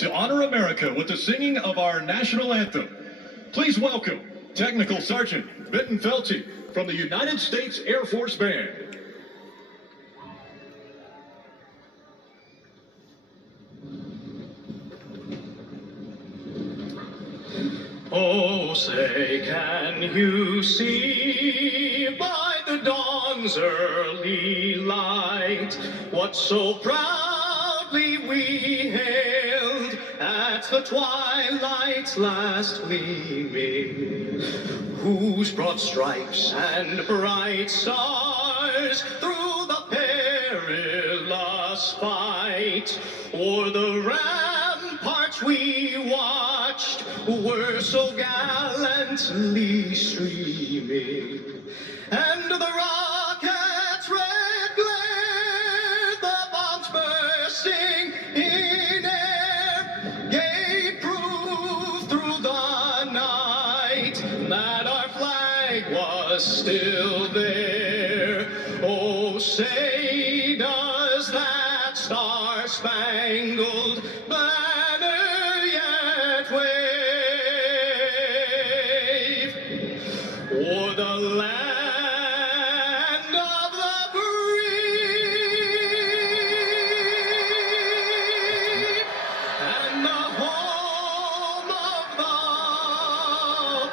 to honor America with the singing of our national anthem. Please welcome Technical Sergeant Benton Felty from the United States Air Force Band. Oh, say, can you see by the dawn's early light what so proudly we hailed at the twilight's last gleaming, whose broad stripes and bright stars through the perilous fight o'er the ramparts we watched were so gallantly streaming, and the rocket's red glare, the bombs bursting in air, gave proof through the night that our flag was still there. Oh, say does that star-spangled banner yet wave o'er the land of the free and the home of the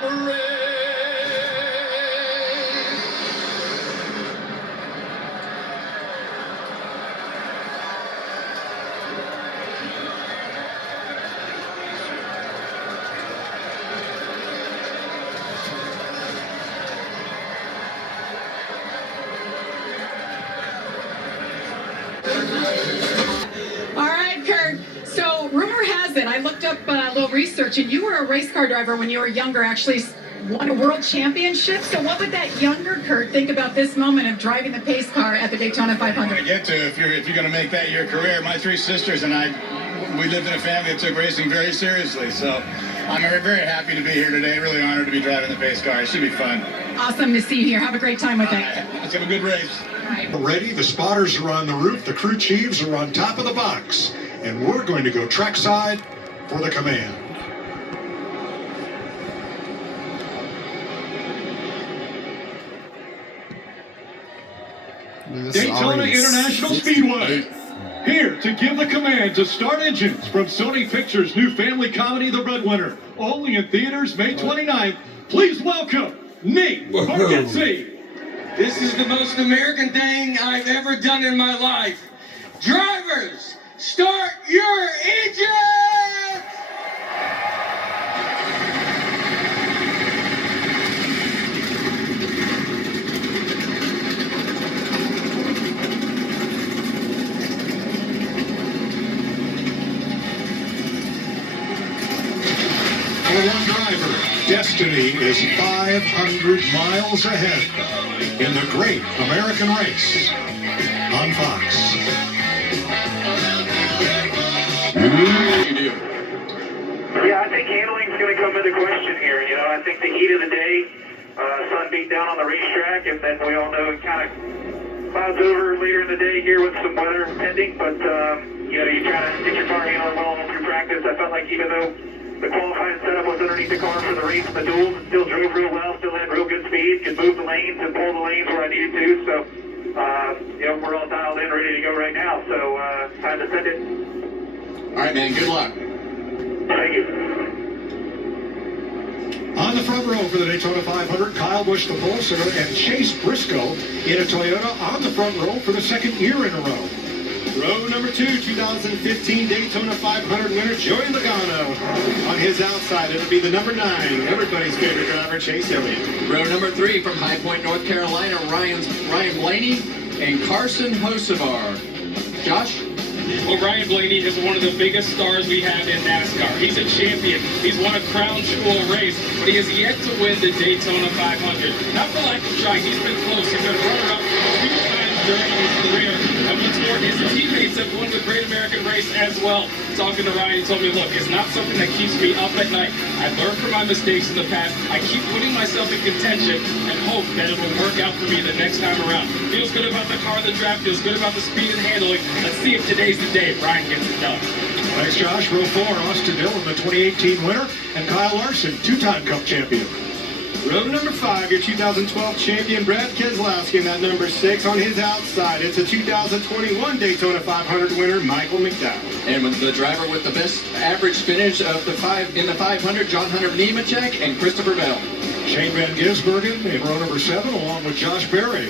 brave? All right, Kurt. So rumor has it, I looked up a little research, and you were a race car driver when you were younger, actually won a world championship. So what would that younger Kurt think about this moment of driving the pace car at the Daytona 500? I get to, if you're going to make that your career. My three sisters and I, we lived in a family that took racing very seriously. So I'm very, very happy to be here today. Really honored to be driving the pace car. It should be fun. Awesome to see you here. Have a great time with it. Let's have a good race. Ready, the spotters are on the roof, the crew chiefs are on top of the box, and we're going to go trackside for the command. Daytona International Speedway, here to give the command to start engines from Sony Pictures' new family comedy, The Breadwinner, only in theaters May 29th. Please welcome Nate Bargatze. This is the most American thing I've ever done in my life. Drivers, start your engines! For one driver, destiny is 500 miles ahead in the great American race on Fox. Yeah, I think handling's going to come into question here. You know, I think the heat of the day, sun beat down on the racetrack, and then we all know it kind of clouds over later in the day here with some weather pending. But, you know, you try to get your car handling well through practice. I felt like even though the qualifying setup was underneath the car for the race and the duels, and still drove real well, still had real good speed, could move the lanes and pull the lanes where I needed to. So, you know, we're all dialed in, ready to go right now. So, time to send it. All right, man. Good luck. Thank you. On the front row for the Daytona 500, Kyle Busch, the pole sitter, and Chase Briscoe in a Toyota on the front row for the second year in a row. Row number 2, 2015 Daytona 500 winner, Joey Logano. On his outside, it'll be the number 9, everybody's favorite driver, Chase Elliott. Row number 3 from High Point, North Carolina, Ryan Blaney and Carson Hocevar. Josh? Well, Ryan Blaney is one of the biggest stars we have in NASCAR. He's a champion. He's won a crown jewel race, but he has yet to win the Daytona 500. Not for lack of trying. He's been close. He's been runner-up a few times during his career. And what's more, his teammates have won the Great American Race as well. Talking to Ryan, he told me, look, it's not something that keeps me up at night. I learned from my mistakes in the past. I keep putting myself in contention and hope that it will work out for me the next time around. Feels good about the car, the draft, feels good about the speed and handling. Let's see if today's the day Ryan gets it done. Thanks, Josh. Row 4, Austin Dillon, the 2018 winner, and Kyle Larson, two-time Cup champion. Row number 5, your 2012 champion, Brad Keselowski, in that number 6. On his outside, it's a 2021 Daytona 500 winner, Michael McDowell. And with the driver with the best average finish of the 500, John Hunter Nemechek and Christopher Bell. Shane Van Gisbergen in row number 7, along with Josh Berry.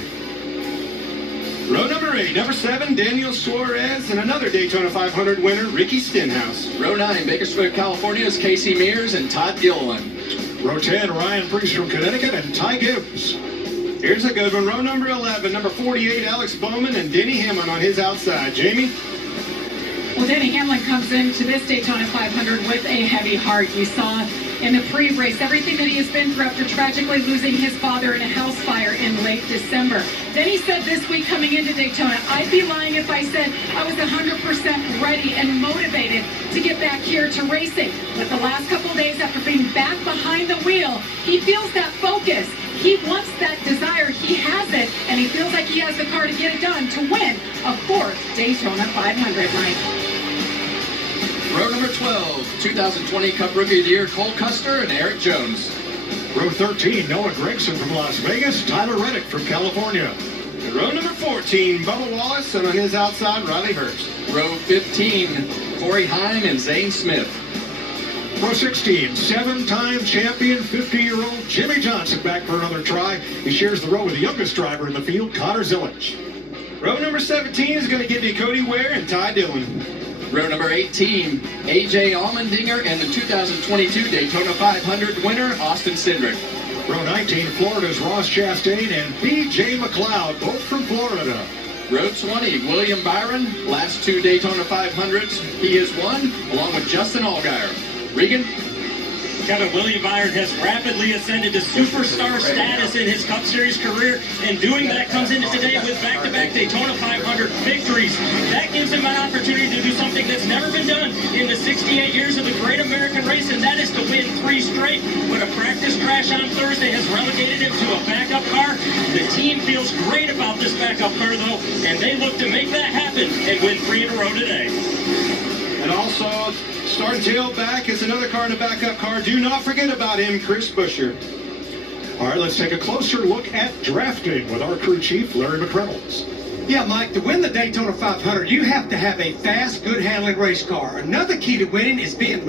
Row number 8, number 7, Daniel Suarez, and another Daytona 500 winner, Ricky Stenhouse. Row 9, Bakersfield, California's Casey Mears and Todd Gilliland. Row 10, Ryan Priest from Connecticut and Ty Gibbs. Here's a good one. Row number 11, number 48, Alex Bowman and Denny Hamlin on his outside. Jamie? Well, Denny Hamlin comes into this Daytona 500 with a heavy heart. You saw in the pre-race everything that he has been through after tragically losing his father in a house fire in late December. Then he said this week coming into Daytona, I'd be lying if I said I was 100% ready and motivated to get back here to racing. But the last couple of days after being back behind the wheel, he feels that focus. He wants that desire. He has it, and he feels like he has the car to get it done to win a 4th Daytona 500, Mike. Row number 12, 2020 Cup Rookie of the Year, Cole Custer and Eric Jones. Row 13, Noah Gregson from Las Vegas, Tyler Reddick from California. And row number 14, Bubba Wallace, and on his outside, Riley Hurst. Row 15, Corey Heim and Zane Smith. Row 16, 7-time champion, 50-year-old Jimmy Johnson back for another try. He shares the row with the youngest driver in the field, Connor Zillich. Row number 17 is going to give you Cody Ware and Ty Dillon. Row number 18, A.J. Allmendinger and the 2022 Daytona 500 winner, Austin Cindric. Row 19, Florida's Ross Chastain and B.J. McLeod, both from Florida. Row 20, William Byron, last 2 Daytona 500s. He has won, along with Justin Allgaier. Regan? Kevin, William Byron has rapidly ascended to superstar status in his Cup Series career, and doing that comes into today with back-to-back Daytona 500 victories. That gives him an opportunity to do something that's never been done in the 68 years of the Great American Race, and that is to win 3 straight. But a practice crash on Thursday has relegated him to a backup car. The team feels great about this backup car, though, and they look to make that happen and win 3 in a row today. And also, starting tailback is another car and a backup car. Do not forget about him, Chris Buescher. All right, let's take a closer look at drafting with our crew chief, Larry McReynolds. Yeah, Mike, to win the Daytona 500, you have to have a fast, good handling race car. Another key to winning is being